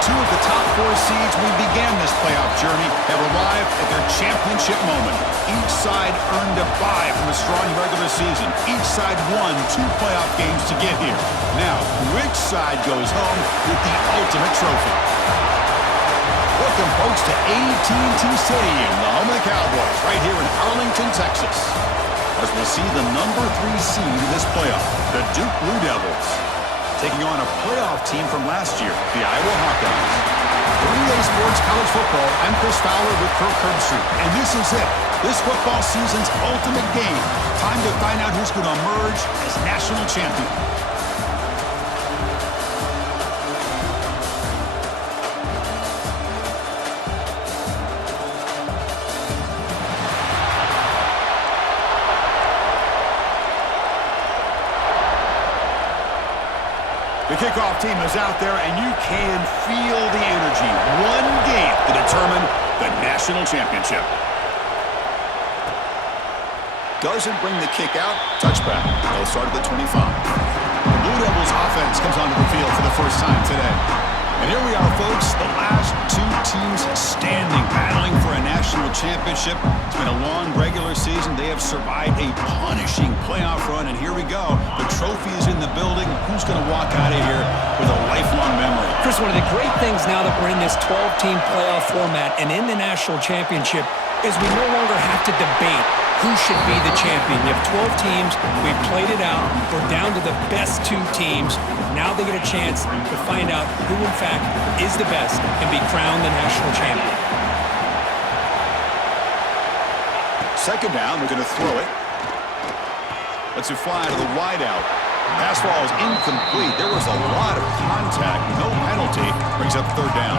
Two of the top four seeds we began this playoff journey have arrived at their championship moment. Each side earned a bye from a strong regular season. Each side won 2 playoff games to get here. Now, which side goes home with the ultimate trophy? Welcome, folks, to AT&T Stadium, the home of the Cowboys, right here in Arlington, Texas, as we see the number 3 seed in this playoff, the Duke Blue Devils, taking on a playoff team from last year, the Iowa Hawkeyes. For EA Sports College Football, I'm Chris Fowler with Kirk Herbstreit, and this is it. This football season's ultimate game. Time to find out who's going to emerge as national champion. The kickoff team is out there, and you can feel the energy. One game to determine the national championship. Doesn't bring the kick out. Touchback. They'll start at the 25. The Blue Devils offense comes onto the field for the first time today. And here we are, folks, the last 2 teams standing, battling for a national championship. It's been a long regular season. They have survived a punishing playoff run, and here we go. The trophy is in the building. Who's going to walk out of here with a lifelong memory? Chris, one of the great things now that we're in this 12-team playoff format and in the national championship is we no longer have to debate who should be the champion. You have 12 teams. We've played it out. We're down to the best 2 teams. Now they get a chance to find out who, in fact, is the best and be crowned the national champion. Second down, we're going to throw it. Lets it fly to the wideout. Pass ball is incomplete. There was a lot of contact. No penalty. Brings up 3rd down.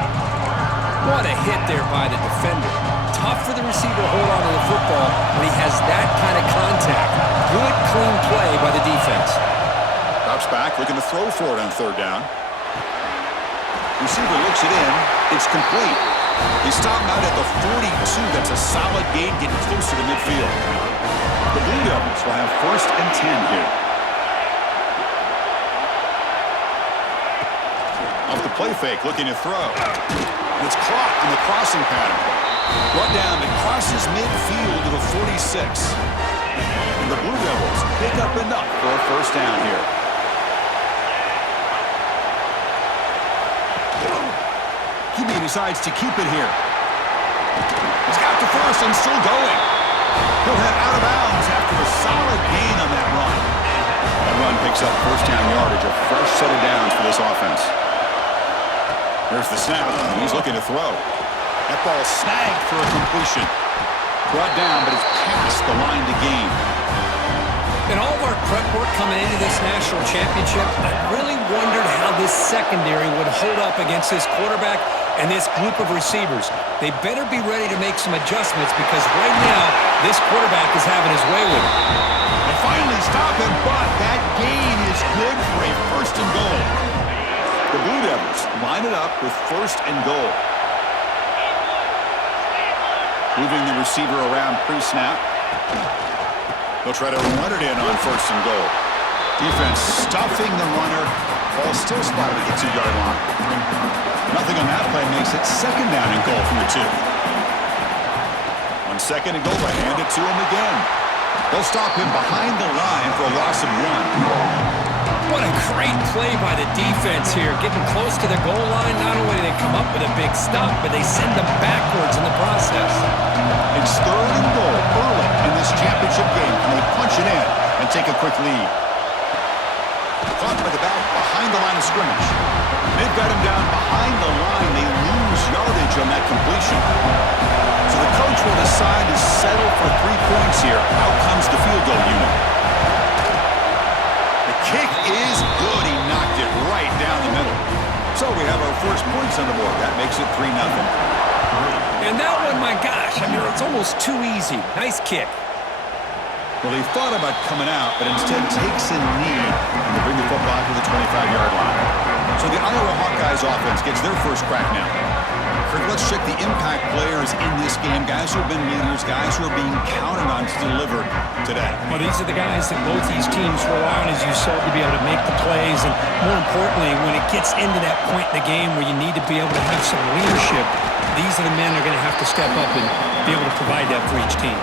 What a hit there by the defender. Tough for the receiver to hold on to the football when he has that kind of contact. Good, clean play by the defense. Drops back, looking to throw for it on 3rd down. Receiver looks it in. It's complete. He's stopped out at the 42. That's a solid gain, getting closer to midfield. The Blue Devils will have 1st and 10 here. Off the play fake, looking to throw. And it's clocked in the crossing pattern. Run down and crosses midfield to the 46. And the Blue Devils pick up enough for a 1st down here. He decides to keep it here. He's got the 1st and still going. He'll head out of bounds after a solid gain on that run. That run picks up 1st down yardage, a fresh set of downs for this offense. There's the snap. He's looking to throw. That ball snagged for a completion. Brought down, but it's past the line to gain. In all of our prep work coming into this national championship, I really wondered how this secondary would hold up against this quarterback and this group of receivers. They better be ready to make some adjustments because right now, this quarterback is having his way with it. They finally stop him, but that gain is good for a 1st and goal. The Blue Devils line it up with 1st and goal. Moving the receiver around pre-snap. They'll try to run it in on 1st and goal. Defense stuffing the runner. Ball still spotted at the 2-yard line. Nothing on that play makes it 2nd down and goal from the 2. On 2nd and goal, they hand it to him again. They'll stop him behind the line for a loss of 1. What a great play by the defense here. Getting close to the goal line, not only do they come up with a big stop, but they send them backwards in the process. It's 3rd and goal early in this championship game. Can they punch it in and take a quick lead? Caught by the back behind the line of scrimmage. They've got him down behind the line. They lose yardage on that completion. So the coach will decide to settle for 3 points here. Out comes the field goal unit. The kick is good. He knocked it right down the middle. So we have our 1st points on the board. That makes it 3-0. And that one, my gosh, I mean, it's almost too easy. Nice kick. Well, he thought about coming out, but instead takes a knee and they bring the football to the 25-yard line. So the Iowa Hawkeyes offense gets their 1st crack now. Let's check the impact players in this game. Guys who have been leaders, guys who are being counted on to deliver today. Well, these are the guys that both these teams rely on, as you said, to be able to make the plays. And more importantly, when it gets into that point in the game where you need to be able to have some leadership, these are the men that are going to have to step up and be able to provide that for each team.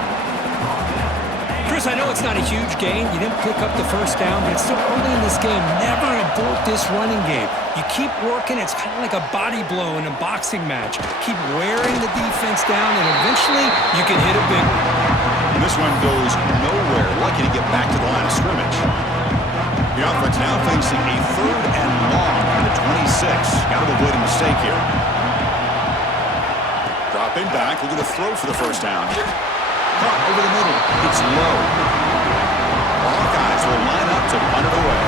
Chris, I know it's not a huge gain. You didn't pick up the first down, but it's still early in this game. Never abort this running game. You keep working. It's kind of like a body blow in a boxing match. Keep wearing the defense down, and eventually you can hit a big one. And this one goes nowhere. Lucky to get back to the line of scrimmage. The offense now facing a 3rd and long on the 26. Got to avoid a mistake here. Dropping back, looking to throw for the first down. Caught over the middle. It's low. The Hawkeyes will line up to punt it away.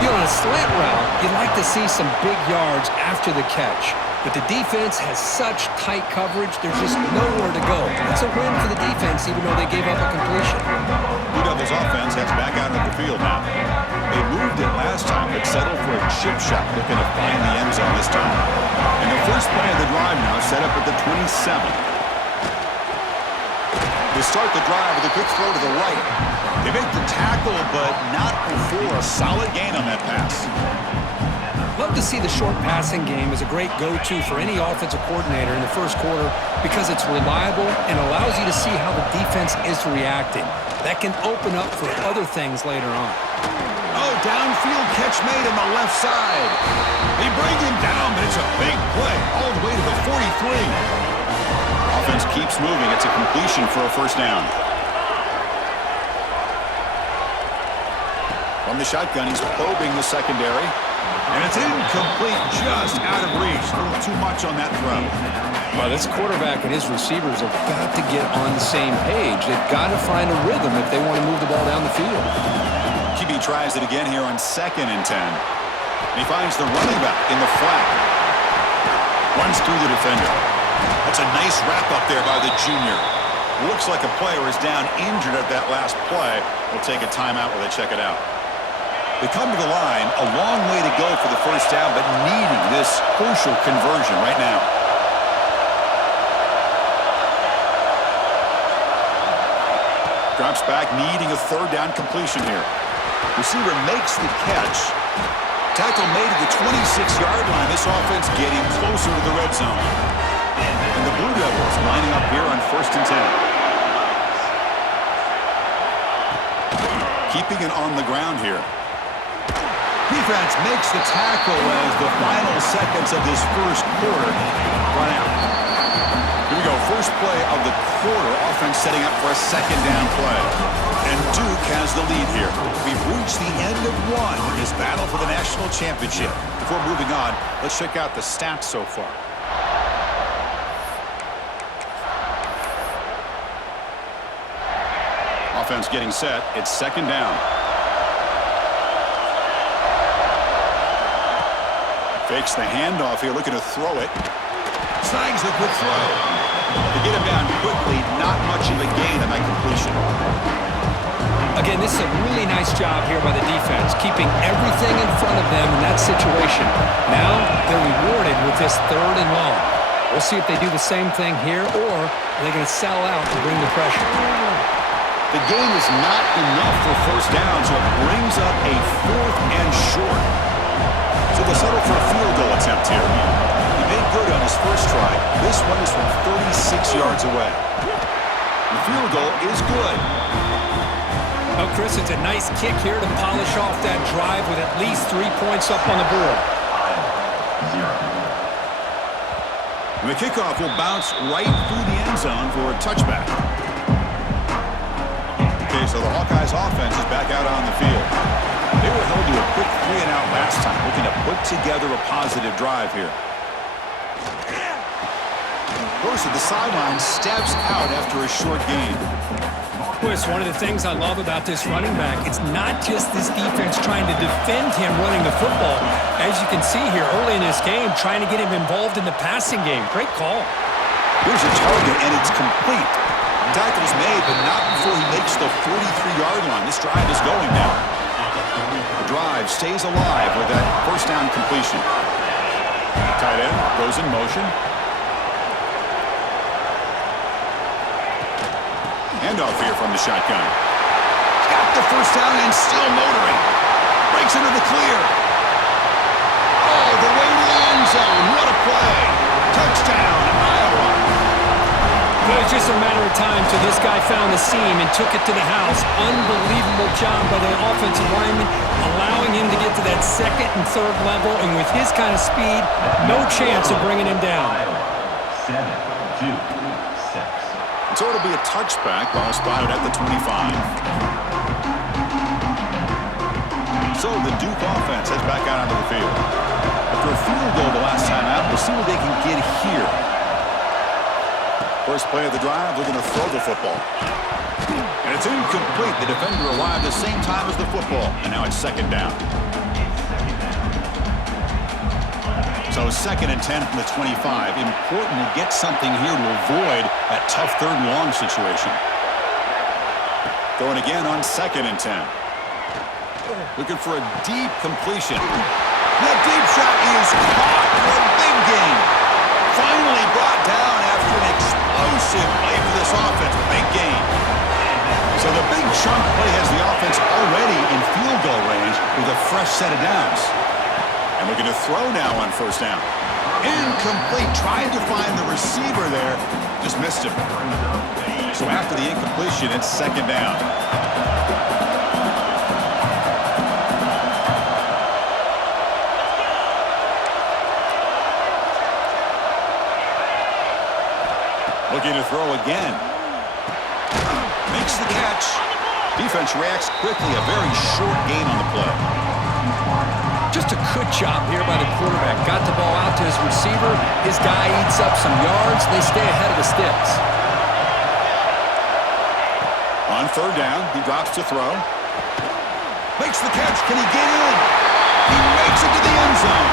You know, on a slant route, you'd like to see some big yards after the catch. But the defense has such tight coverage, there's just nowhere to go. It's a win for the defense, even though they gave up a completion. Blue Devils offense heads back out of the field now. They moved it last time, but settled for a chip shot, looking to find the end zone this time. And the first play of the drive now set up at the 27. They start the drive with a quick throw to the right. They make the tackle, but not before a solid gain on that pass. Love to see the short passing game as a great go-to for any offensive coordinator in the first quarter because it's reliable and allows you to see how the defense is reacting. That can open up for other things later on. Oh, downfield catch made on the left side. They bring him down, but it's a big play all the way to the 43. Offense keeps moving. It's a completion for a first down. From the shotgun, he's probing the secondary. And it's incomplete, just out of reach. A little too much on that throw. Well, this quarterback and his receivers have got to get on the same page. They've got to find a rhythm if they want to move the ball down the field. QB tries it again here on 2nd and 10. And he finds the running back in the flat. Runs through the defender. That's a nice wrap up there by the junior. Looks like a player is down injured at that last play. We'll take a timeout while they check it out. They come to the line, a long way to go for the first down, but needing this crucial conversion right now. Drops back, needing a 3rd down completion here. Receiver makes the catch. Tackle made at the 26-yard line. This offense getting closer to the red zone. And the Blue Devils lining up here on 1st and 10. Keeping it on the ground here. Defense makes the tackle as the final seconds of this first quarter run out. Here we go, first play of the quarter. Offense setting up for a 2nd down play. And Duke has the lead here. We've reached the end of one in this battle for the national championship. Before moving on, let's check out the stats so far. Offense getting set. It's 2nd down. Fakes the handoff here, looking to throw it. Snags the quick throw. To get him down quickly, not much of a gain on that completion. Again, this is a really nice job here by the defense, keeping everything in front of them in that situation. Now they're rewarded with this 3rd and long. We'll see if they do the same thing here, or are they going to sell out and bring the pressure. The gain is not enough for first down, so it brings up a 4th and short. So they'll settle for a field goal attempt here. He made good on his first try. This one is from 36 yards away. The field goal is good. Well, Chris, it's a nice kick here to polish off that drive with at least 3 points up on the board. And the kickoff will bounce right through the end zone for a touchback. Okay, so the Hawkeyes offense is back out on the field. They were held to a quick 3-and-out last time, looking to put together a positive drive here. Goes to the sideline, steps out after a short gain. Chris, one of the things I love about this running back, it's not just this defense trying to defend him running the football. As you can see here early in this game, trying to get him involved in the passing game. Great call. Here's a target, and it's complete. Tackle's made, but not before he makes the 43-yard line. This drive is going now. The drive stays alive with that first down completion. Tight end goes in motion. Handoff here from the shotgun. Got the first down and still motoring. Breaks into the clear. Oh, the way to the end zone. What a play. Touchdown, Iowa. It was just a matter of time till this guy found the seam and took it to the house. Unbelievable job by the offensive lineman, allowing him to get to that second and third level, and with his kind of speed, no chance of bringing him down. 7-2-6. So it'll be a touchback, ball spotted at the 25. So the Duke offense heads back out onto the field. After a field goal the last time out, we'll see what they can get here. First play of the drive, looking to throw the football. And it's incomplete. The defender arrived the same time as the football, and now it's second down. So 2nd and 10 from the 25. Important to get something here to avoid that tough third and long situation. Going again on 2nd and 10. Looking for a deep completion. The deep shot is caught for a big gain. Finally brought down after an explosive play for this offense. Big gain. So the big chunk play has the offense already in field goal range with a fresh set of downs. And looking to throw now on first down. Incomplete. Trying to find the receiver there. Just missed him. So after the incompletion, it's second down. Looking to throw again. Makes the catch. Defense reacts quickly. A very short gain on the play. Just a good job here by the quarterback. Got the ball out to his receiver. His guy eats up some yards. They stay ahead of the sticks. On third down, he drops to throw. Makes the catch. Can he get in? He makes it to the end zone.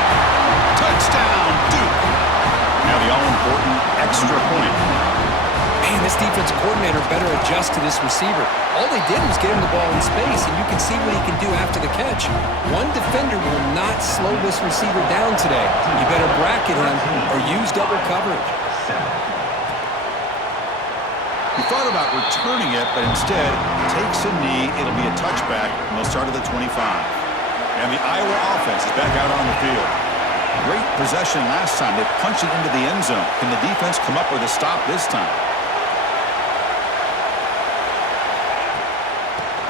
Touchdown, Duke. Now the all-important extra point. Man, this defensive coordinator better adjust to this receiver. All they did was get him the ball in space, and you can see what he can do after the catch. One defender will not slow this receiver down today. You better bracket him or use double coverage. He thought about returning it, but instead takes a knee. It'll be a touchback, and they'll start at the 25. And the Iowa offense is back out on the field. Great possession last time. They punched it into the end zone. Can the defense come up with a stop this time?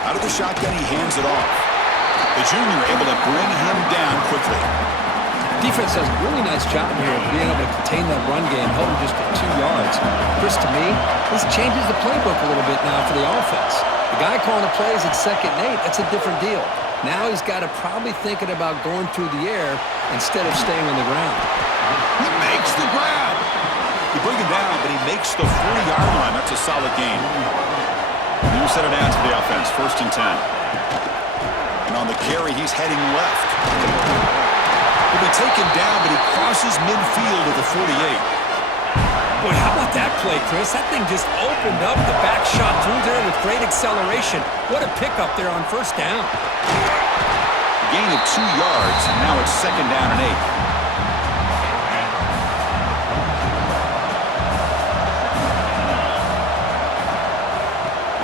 Out of the shotgun, he hands it off. The junior able to bring him down quickly. Defense does a really nice job here of being able to contain that run game, hold him just at 2 yards. Chris, to me, this changes the playbook a little bit now for the offense. The guy calling the plays at 2nd and 8, that's a different deal. Now he's got to probably thinking about going through the air instead of staying on the ground. He makes the grab. You bring him down, but he makes the 40-yard line. That's a solid gain. New set of downs for the offense, 1st and 10. And on the carry, he's heading left. He'll be taken down, but he crosses midfield at the 48. Boy, how about that play, Chris? That thing just opened up. The back shot through there with great acceleration. What a pickup there on first down. A gain of 2 yards, and now it's 2nd down and 8.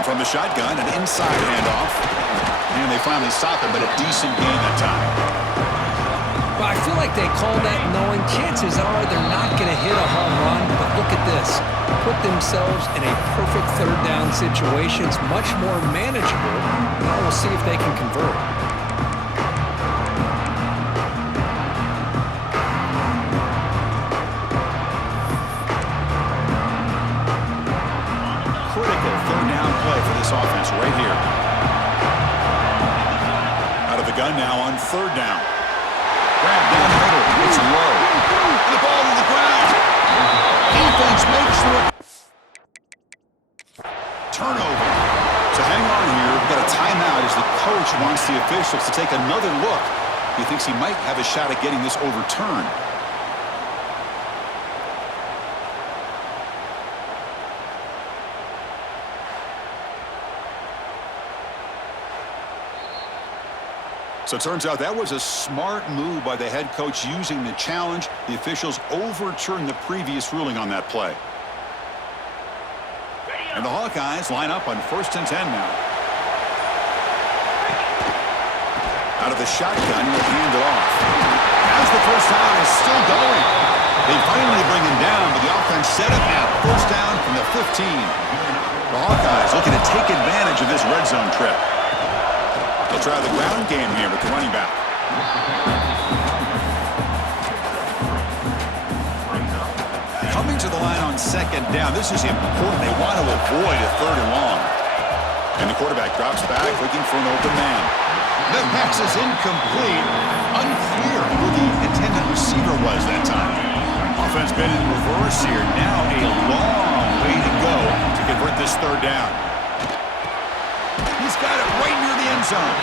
From the shotgun, an inside handoff. And they finally stop him, but a decent gain that time. Well, I feel like they called that knowing chances are they're not going to hit a home run, but look at this. Put themselves in a perfect third down situation. It's much more manageable. Now we'll see if they can convert. Offense right here. Out of the gun now on third down. Grab down the middle. It's low. The ball to the ground. Defense makes the turnover. So hang on here. We've got a timeout as the coach wants the officials to take another look. He thinks he might have a shot at getting this overturned. So it turns out that was a smart move by the head coach using the challenge. The officials overturned the previous ruling on that play. Ready And the Hawkeyes line up on 1st and 10 now. Out of the shotgun, he'll hand it off. As the first down is still going. They finally bring him down, but the offense set up now. 1st down from the 15. The Hawkeyes looking to take advantage of this red zone trip. They'll try the ground game here with the running back. Coming to the line on 2nd down. This is important. They want to avoid a 3rd and long. And the quarterback drops back, looking for an open man. That pass is incomplete. Unclear who the intended receiver was that time. Offense been in reverse here. Now a long way to go to convert this 3rd down. He's got it right near the end zone.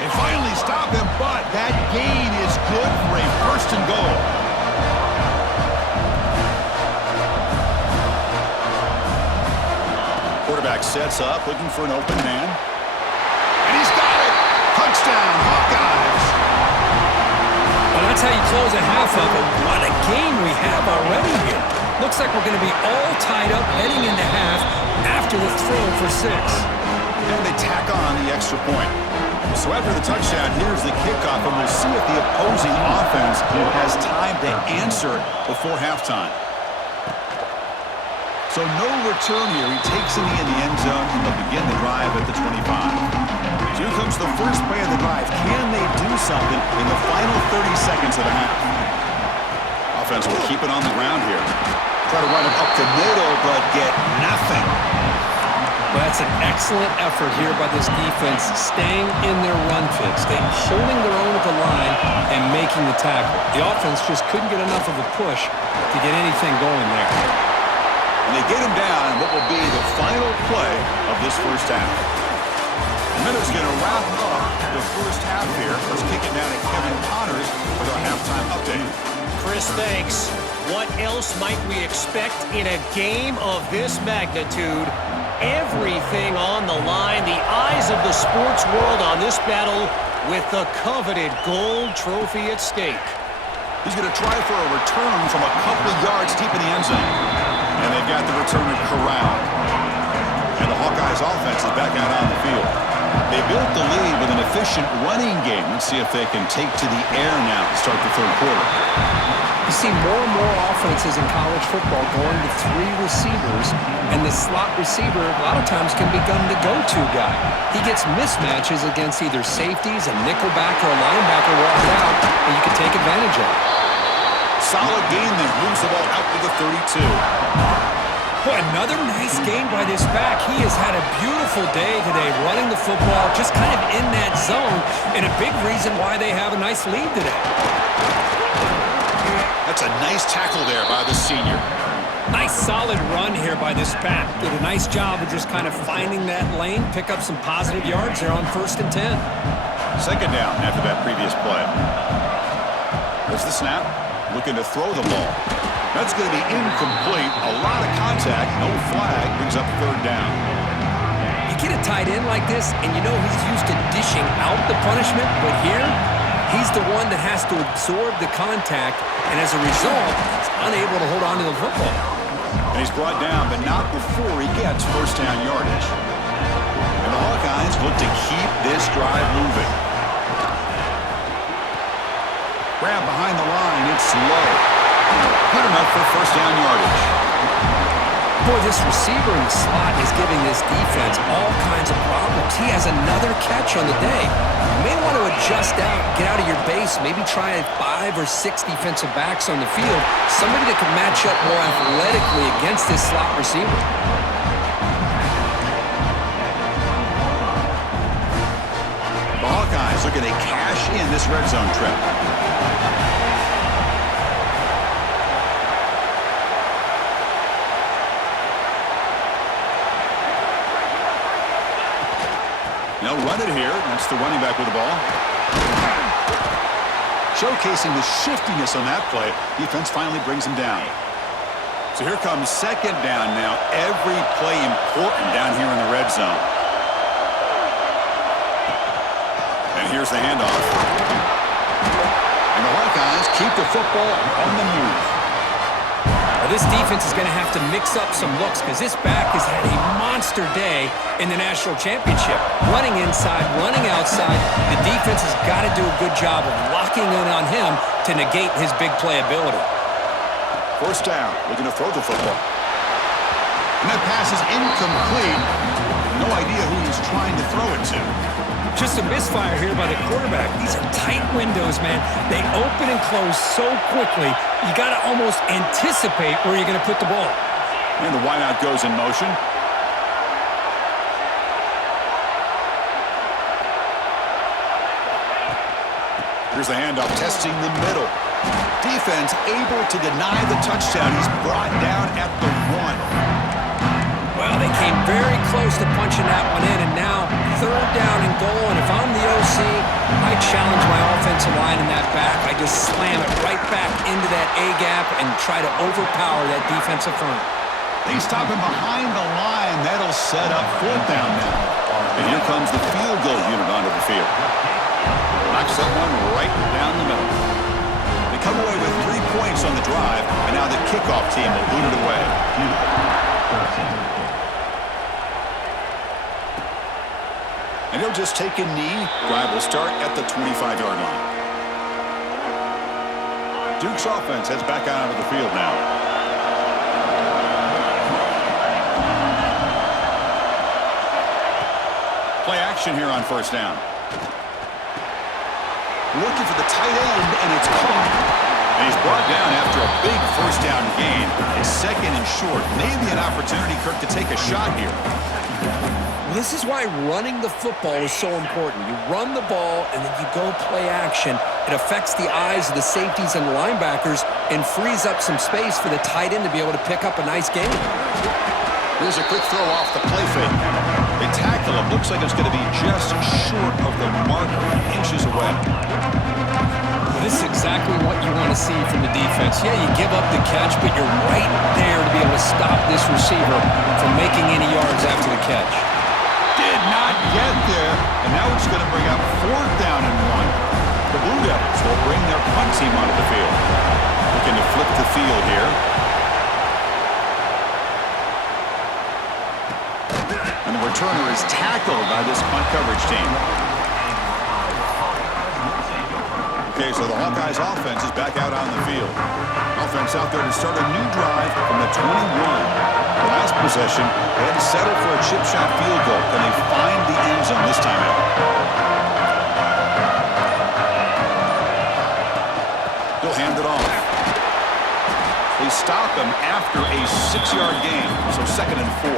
They finally stop him, but that gain is good for a 1st and goal. Quarterback sets up, looking for an open man. And he's got it! Touchdown, Hawkeyes! Well, that's how you close a half of it. What a game we have already here. Looks like we're going to be all tied up heading into half after the throw for 6. And they tack on the extra point. So after the touchdown, here's the kickoff, and we'll see if the opposing offense has time to answer before halftime. So no return here. He takes it in the end zone, and they'll begin the drive at the 25. So here comes the first play of the drive. Can they do something in the final 30 seconds of the half? Offense will keep it on the ground here. Try to run it up the middle, but get nothing. Well, that's an excellent effort here by this defense, staying in their run fix, holding their own at the line and making the tackle. The offense just couldn't get enough of a push to get anything going there. And they get him down in what will be the final play of this first half. And then it's going to wrap up the first half here. Let's kick it down to Kevin Connors with our halftime update. Chris, thanks. What else might we expect in a game of this magnitude? Everything on the line. The eyes of the sports world on this battle with the coveted gold trophy at stake. He's going to try for a return from a couple of yards deep in the end zone. And they've got the returner corralled. And the Hawkeyes offense is back out on the field. They built the lead with an efficient running game. Let's see if they can take to the air now to start the 3rd quarter. You see more and more offenses in college football going to 3 receivers, and the slot receiver a lot of times can become the go-to guy. He gets mismatches against either safeties, a nickelback, or a linebacker walk out, and you can take advantage of it. Solid gain then. Moves the ball out to the 32. Boy, another nice gain by this back. He has had a beautiful day today running the football, just kind of in that zone, and a big reason why they have a nice lead today. That's a nice tackle there by the senior. Nice solid run here by this back. Did a nice job of just kind of finding that lane, pick up some positive yards there on 1st and 10. 2nd down after that previous play. There's the snap. Looking to throw the ball. That's going to be incomplete. A lot of contact. No flag. Brings up 3rd down. You get a tight end like this, and you know he's used to dishing out the punishment, but here, he's the one that has to absorb the contact, and as a result, he's unable to hold on to the football. And he's brought down, but not before he gets 1st down yardage. And the Hawkeyes look to keep this drive moving. Grab behind the line. It's low. Good enough for 1st down yardage. Boy, this receiver in the slot is giving this defense all kinds of problems. He has another catch on the day. You may want to adjust out, get out of your base, maybe try 5 or 6 defensive backs on the field, somebody that can match up more athletically against this slot receiver. The Hawkeyes looking to cash in this red zone trip. They'll run it here. That's the running back with the ball. Showcasing the shiftiness on that play. Defense finally brings him down. So here comes 2nd down now. Every play important down here in the red zone. And here's the handoff. And the Hawkeyes keep the football on the move. This defense is going to have to mix up some looks because this back has had a monster day in the national championship. Running inside, running outside. The defense has got to do a good job of locking in on him to negate his big play ability. First down, looking to throw the football. And that pass is incomplete. No idea who he's trying to throw it to. Just a misfire here by the quarterback. These are tight windows, man. They open and close so quickly, you got to almost anticipate where you're going to put the ball. And the wideout goes in motion. Here's the handoff, testing the middle. Defense able to deny the touchdown. He's brought down at the 1. Well, they came very close to punching that one in, and now third down and goal. And if I'm the OC, I challenge my offensive line in that back. I just slam it right back into that A-gap and try to overpower that defensive front. They stop him behind the line. That'll set up fourth down now. And here comes the field goal unit onto the field. Knocks that one right down the middle. They come away with 3 points on the drive, and now the kickoff team will boot it away. And he'll just take a knee. Drive will start at the 25-yard line. Duke's offense heads back out onto the field now. Play action here on first down. Looking for the tight end, and it's caught. And he's brought down after a big first down gain. It's second and short. Maybe an opportunity, Kirk, to take a shot here. This is why running the football is so important. You run the ball, and then you go play action. It affects the eyes of the safeties and linebackers and frees up some space for the tight end to be able to pick up a nice gain. Here's a quick throw off the play fake. They tackle him. Looks like it's going to be just short of the mark, inches away. This is exactly what you want to see from the defense. Yeah, you give up the catch, but you're right there to be able to stop this receiver from making any yards after the catch. Did not get there, and now it's going to bring up fourth down and 1. The Blue Devils will bring their punt team onto the field. Looking to flip the field here. And the returner is tackled by this punt coverage team. Okay, so the Hawkeyes offense is back out on the field. Offense out there to start a new drive from the 21. Last possession, they had to settle for a chip shot field goal. Can they find the end zone this time out? They'll hand it off. They stop him after a 6-yard gain, so second and 4.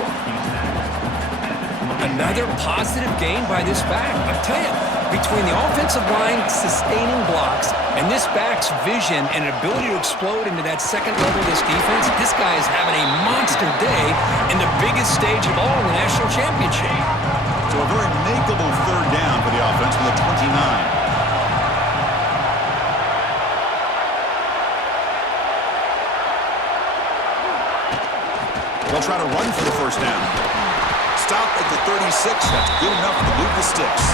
Another positive gain by this back. I'll tell you, between the offensive line sustaining blocks and this back's vision and ability to explode into that second level of this defense, this guy is having a monster day in the biggest stage of all in the national championship. So a very makeable third down for the offense from the 29. They'll try to run for the first down. Stop at the 36. That's good enough to move the sticks.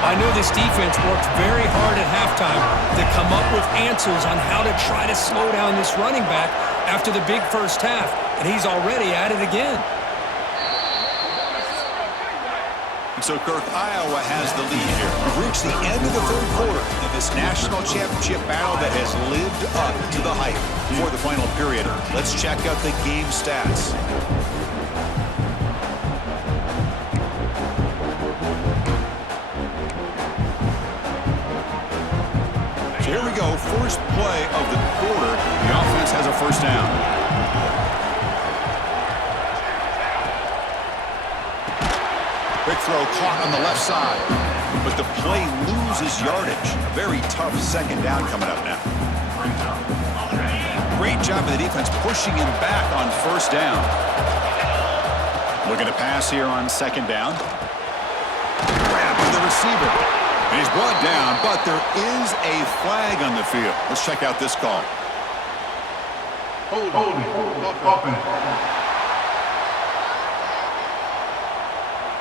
I know this defense worked very hard at halftime to come up with answers on how to try to slow down this running back after the big first half, and he's already at it again. And so, Kirk, Iowa has the lead here. We've reached the end of the third quarter in this national championship battle that has lived up to the hype. For the final period, let's check out the game stats. So here we go, first play of the quarter. The offense has a first down. Big throw caught on the left side, but the play loses yardage. A very tough second down coming up now. Great job of the defense pushing him back on first down. Looking to pass here on second down. Grab by the receiver. And he's brought down, but there is a flag on the field. Let's check out this call.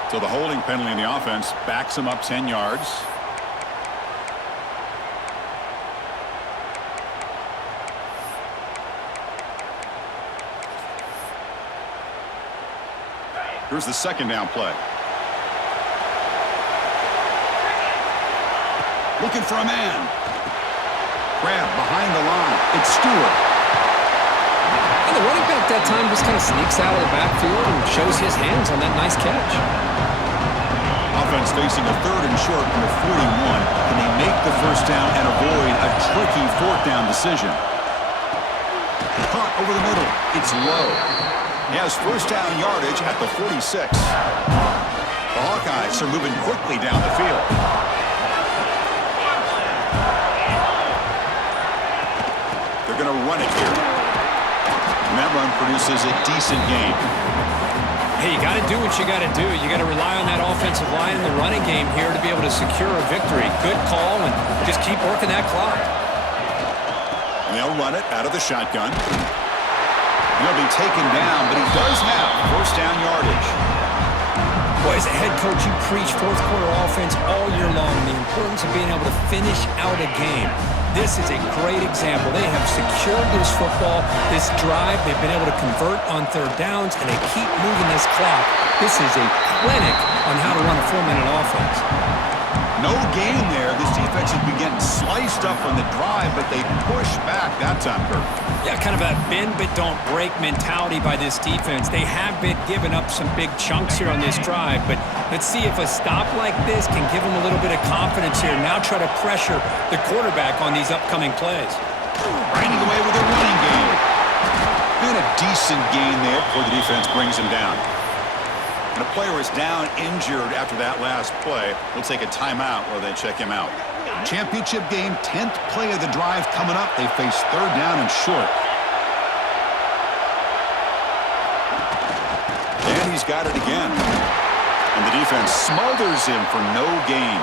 So the holding penalty in the offense backs him up 10 yards. Here's the second down play. Looking for a man. Grab behind the line. It's Stewart. And the running back that time just kind of sneaks out of the backfield and shows his hands on that nice catch. Offense facing a third and short from the 41. Can they make the first down and avoid a tricky fourth down decision? Caught over the middle. It's low. He has first down yardage at the 46. The Hawkeyes are moving quickly down the field. They're going to run it here. And that run produces a decent gain. Hey, you got to do what you got to do. You got to rely on that offensive line in the running game here to be able to secure a victory. Good call, and just keep working that clock. And they'll run it out of the shotgun. He'll be taken down, but he does have first down yardage. Boy, as a head coach, you preach fourth quarter offense all year long, the importance of being able to finish out a game. This is a great example. They have secured this football, this drive. They've been able to convert on third downs, and they keep moving this clock. This is a clinic on how to run a 4-minute offense. No gain there. This defense has been getting sliced up on the drive, but they push back that time, Kurt. Yeah, kind of a bend but don't break mentality by this defense. They have been giving up some big chunks here on this drive, but let's see if a stop like this can give them a little bit of confidence here. Now try to pressure the quarterback on these upcoming plays. Running away with a running game. Been a decent gain there before the defense brings him down. And a player is down injured after that last play. We'll take a timeout while they check him out. Championship game, 10th play of the drive coming up. They face third down and short. And he's got it again. And the defense smothers him for no gain.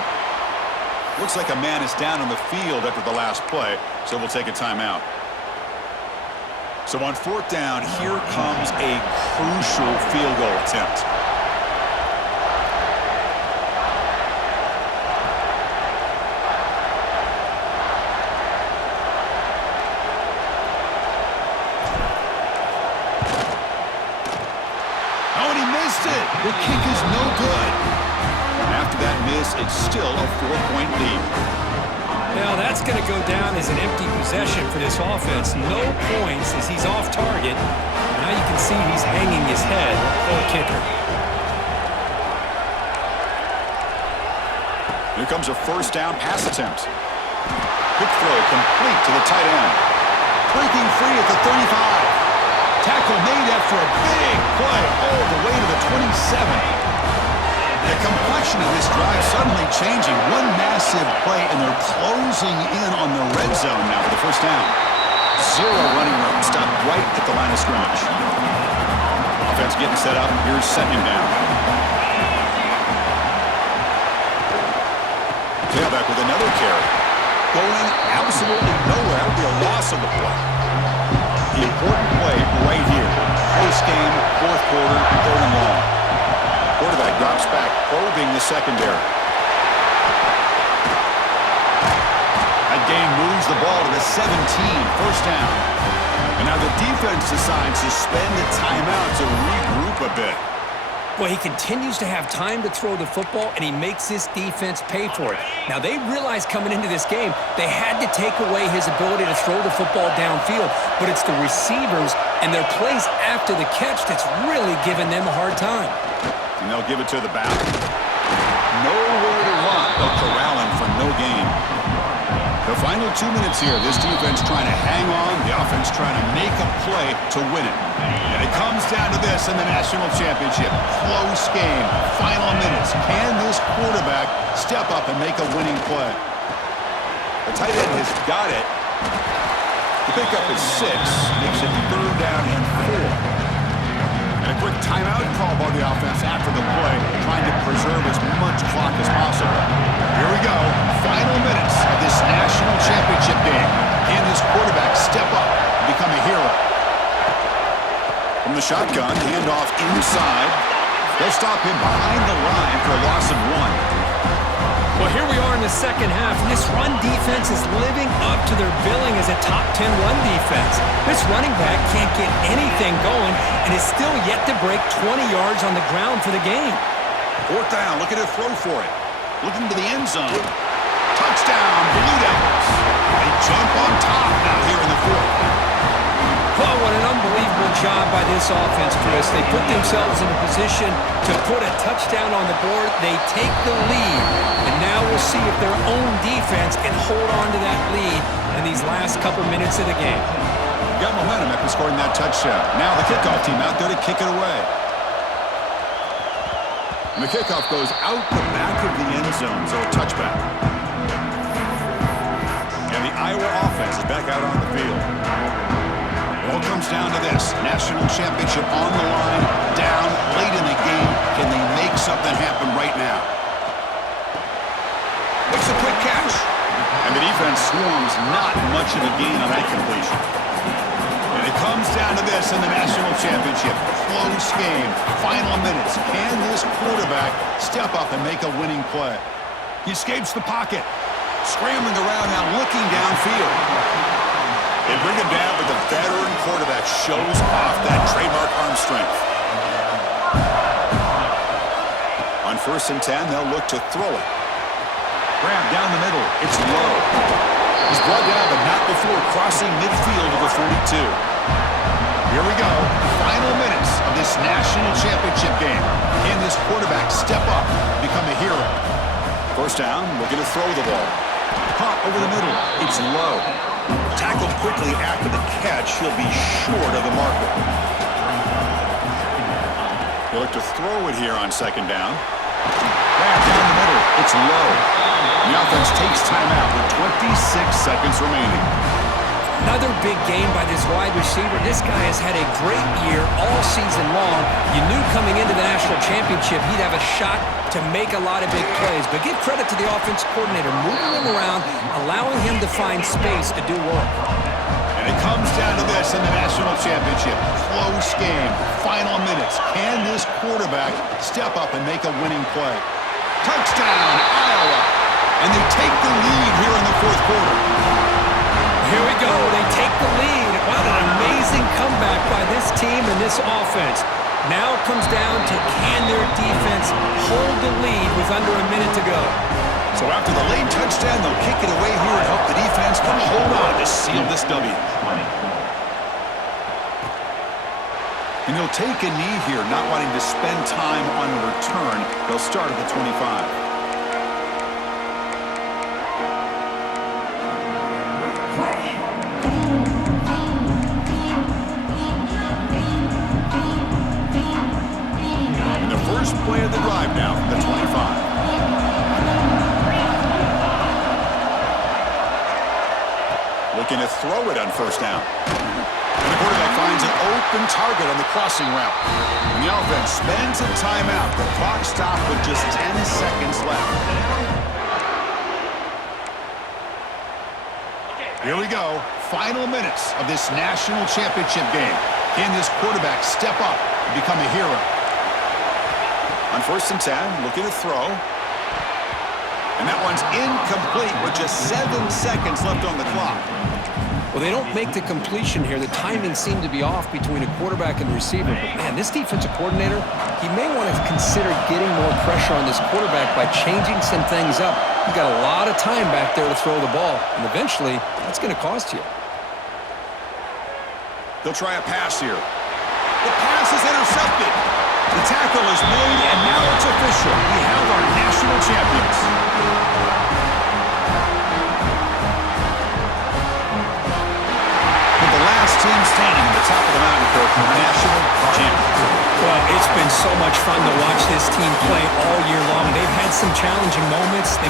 Looks like a man is down on the field after the last play, so we'll take a timeout. So on fourth down, here comes a crucial field goal attempt. The kick is no good. After that miss, it's still a 4-point lead. Now that's going to go down as an empty possession for this offense. No points as he's off target. Now you can see he's hanging his head. Poor kicker. Here comes a first down pass attempt. Quick throw complete to the tight end. Breaking free at the 35. Tackle made after a big play all the way to the 27. The complexion of this drive suddenly changing. One massive play, and they're closing in on the red zone now for the first down. Zero running room. Stopped right at the line of scrimmage. Offense getting set up. Here's second down. Tailback with another carry. Going absolutely nowhere. It'll be a loss of the play. The important play right here. Post-game, fourth quarter, third and long. Quarterback drops back, probing the secondary. That gain moves the ball to the 17, first down. And now the defense decides to spend a timeout to regroup a bit. Well, he continues to have time to throw the football, and he makes this defense pay for it. Now, they realized coming into this game, they had to take away his ability to throw the football downfield, but it's the receivers and their plays after the catch that's really giving them a hard time. And they'll give it to the back. Nowhere to run. They'll corral him for no gain. The final 2 minutes here, this defense trying to hang on, the offense trying to make a play to win it. And it comes down to this in the national championship. Close game, final minutes. Can this quarterback step up and make a winning play? The tight end has got it. The pickup is 6, makes it third down and 4. And a quick timeout call by the offense after the play, trying to preserve as much clock as possible. Here we go, final minutes of this national championship game. Can this quarterback step up and become a hero? From the shotgun, handoff inside. They'll stop him behind the line for a loss of 1. Well, here we are in the second half, and this run defense is living up to their billing as a top 10 run defense. This running back can't get anything going and is still yet to break 20 yards on the ground for the game. Fourth down, look at it, throw for it. Looking to the end zone. Touchdown, Blue Devils. They jump on top now here in the fourth. Oh, what an unbelievable job by this offense, Chris. They put themselves in a position to put a touchdown on the board. They take the lead, and now we'll see if their own defense can hold on to that lead in these last couple minutes of the game. Got momentum after scoring that touchdown. Now the kickoff team out there to kick it away. And the kickoff goes out the back of the end zone, so a touchback. And the Iowa offense is back out on the field. It all comes down to this. National championship on the line, down late in the game. Can they make something happen right now? Makes a quick catch. And the defense swarms, not much of a gain on that completion. And it comes down to this in the national championship. Close game, final minutes. Can this quarterback step up and make a winning play? He escapes the pocket. Scrambling around now, looking downfield. They bring him down, but the veteran quarterback shows off that trademark arm strength. On 1st and 10, they'll look to throw it. Grab down the middle. It's low. He's brought down, but not before crossing midfield of the 42. Here we go. Final minutes of this national championship game. Can this quarterback step up and become a hero? First down, looking to throw the ball. Caught over the middle. It's low. Tackled quickly after the catch. He'll be short of the marker. He'll look to throw it here on 2nd down. Grab down the middle. It's low. The offense takes timeout with 26 seconds remaining. Another big game by this wide receiver. This guy has had a great year all season long. You knew coming into the national championship he'd have a shot to make a lot of big plays. But give credit to the offense coordinator, moving him around, allowing him to find space to do work. And it comes down to this in the national championship. Close game, final minutes. Can this quarterback step up and make a winning play? Touchdown, Iowa! And they take the lead here in the 4th quarter. Here we go. They take the lead. What an amazing comeback by this team and this offense. Now it comes down to can their defense hold the lead with under a minute to go. So after the late touchdown, they'll kick it away here and hope the defense can hold on to seal this W. And he'll take a knee here, not wanting to spend time on a return. They'll start at the 25. Play of the drive now from the 25. Looking to throw it on 1st down. And the quarterback finds an open target on the crossing route. And the offense spends a timeout. The clock stopped with just 10 seconds left. Here we go. Final minutes of this national championship game. Can this quarterback step up and become a hero? On 1st and 10, looking to throw. And that one's incomplete with just 7 seconds left on the clock. Well, they don't make the completion here. The timing seemed to be off between a quarterback and receiver. But, man, this defensive coordinator, he may want to consider getting more pressure on this quarterback by changing some things up. He's got a lot of time back there to throw the ball, and eventually that's going to cost you. They'll try a pass here. The pass is intercepted. The tackle is made, and now it's official. We have our national champions. With the last team standing at the top of the mountain, Kirk, national champions. Well, it's been so much fun to watch this team play all year long. They've had some challenging moments. They've